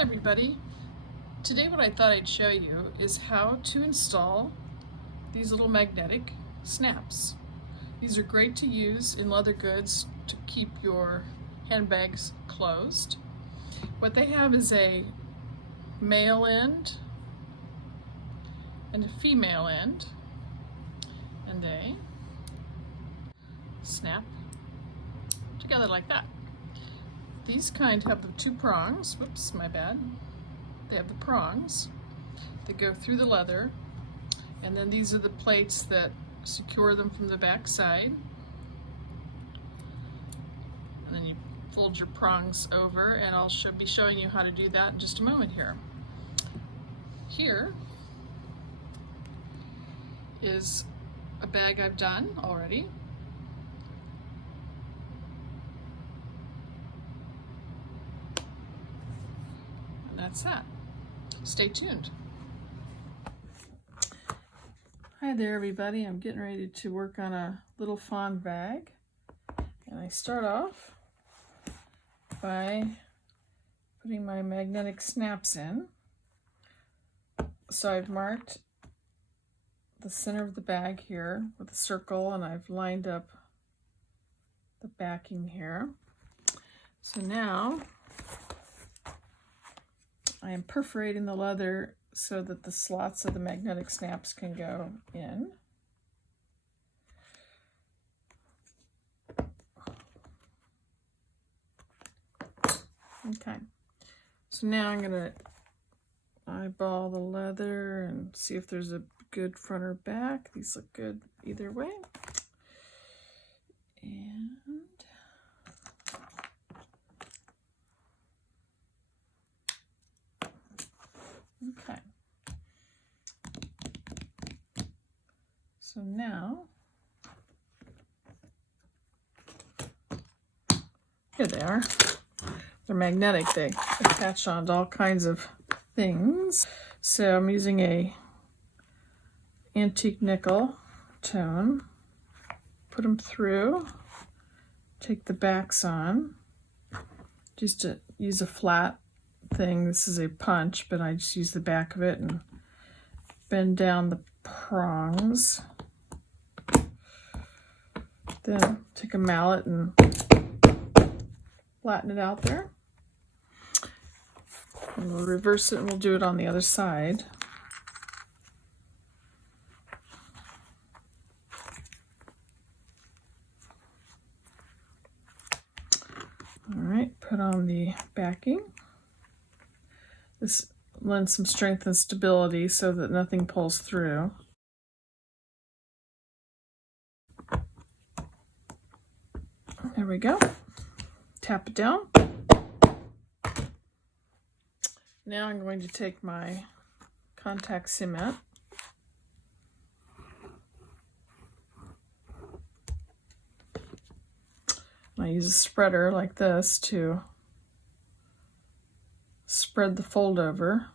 Hi everybody. Today what I thought I'd show you is how to install these little magnetic snaps. These are great to use in leather goods to keep your handbags closed. What they have is a male end and a female end and a snap together like that. These kind have the two prongs. Whoops, my bad. They have the prongs that go through the leather, and then these are the plates that secure them from the back side. And then you fold your prongs over, and I'll be showing you how to do that in just a moment here. Here is a bag I've done already. That's that. Stay tuned. Hi there everybody. I'm getting ready to work on a little fawn bag, and I start off by putting my magnetic snaps in. So I've marked the center of the bag here with a circle, and I've lined up the backing here. So now I am perforating the leather so that the slots of the magnetic snaps can go in. Okay, so now I'm going to eyeball the leather and see if there's a good front or back. These look good either way. And okay, so now, here they are. They're magnetic. They attach onto all kinds of things. So I'm using a antique nickel tone. Put them through. Take the backs on. Just to use a flat thing. This is a punch, but I just use the back of it and bend down the prongs. Then take a mallet and flatten it out there. And we'll reverse it and we'll do it on the other side. All right, put on the backing. This lends some strength and stability so that nothing pulls through. There we go. Tap it down. Now I'm going to take my contact cement. I use a spreader like this to spread the fold over.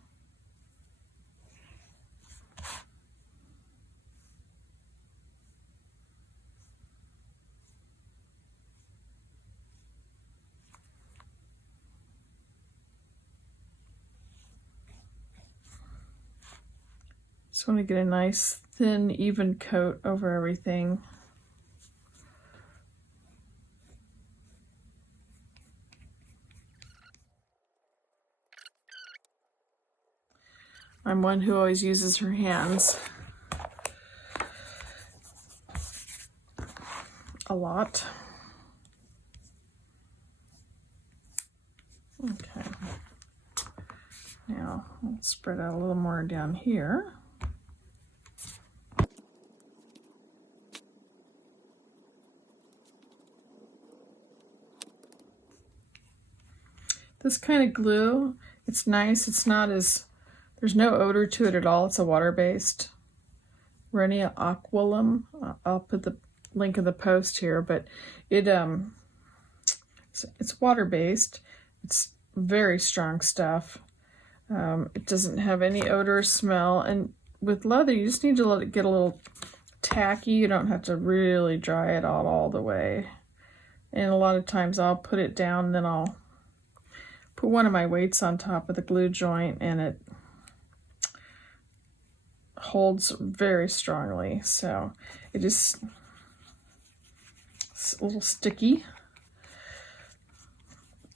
Just want to get a nice thin, even coat over everything. I'm one who always uses her hands a lot. Okay. Now let's spread out a little more down here. This kind of glue, it's nice. It's not as, there's no odor to it at all. It's a water-based Renia Aquilum. I'll put the link in the post here, but it's water-based. It's very strong stuff. It doesn't have any odor or smell, and with leather you just need to let it get a little tacky. You don't have to really dry it out all the way. And a lot of times I'll put it down, then I'll put one of my weights on top of the glue joint, and it holds very strongly. So it's a little sticky.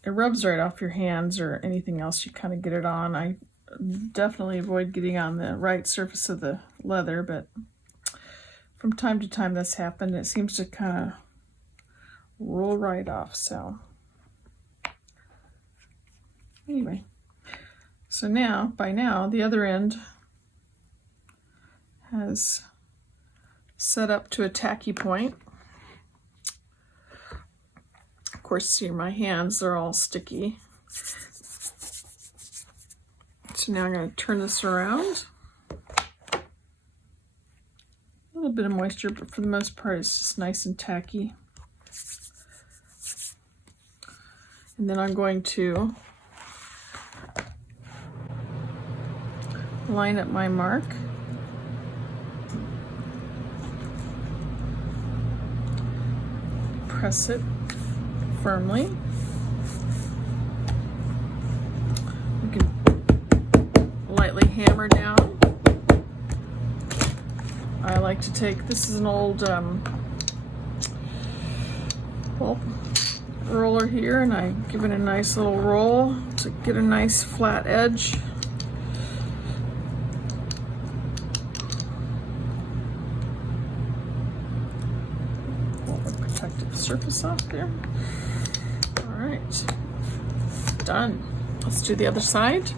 It rubs right off your hands or anything else you kind of get it on. I definitely avoid getting on the right surface of the leather, but from time to time that's happened. It seems to kind of roll right off. So anyway, so now, by now, the other end has set up to a tacky point. Of course, see my hands, they're all sticky. So now I'm going to turn this around. A little bit of moisture, but for the most part, it's just nice and tacky. And then I'm going to line up my mark. Press it firmly. You can lightly hammer down. I like to take, this is an old roller here, and I give it a nice little roll to get a nice flat edge. Protective surface off there. All right, done. Let's do the other side.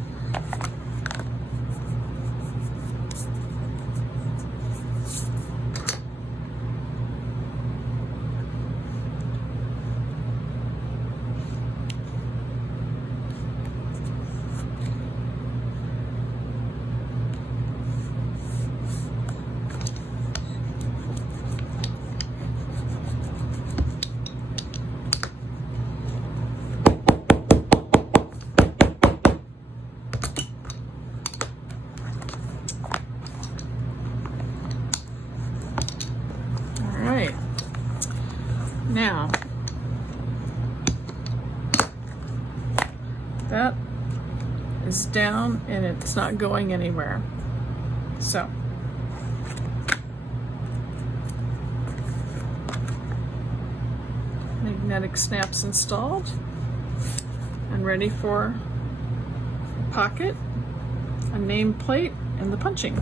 Now, that is down and it's not going anywhere. So, magnetic snaps installed and ready for a pocket, a nameplate, and the punching.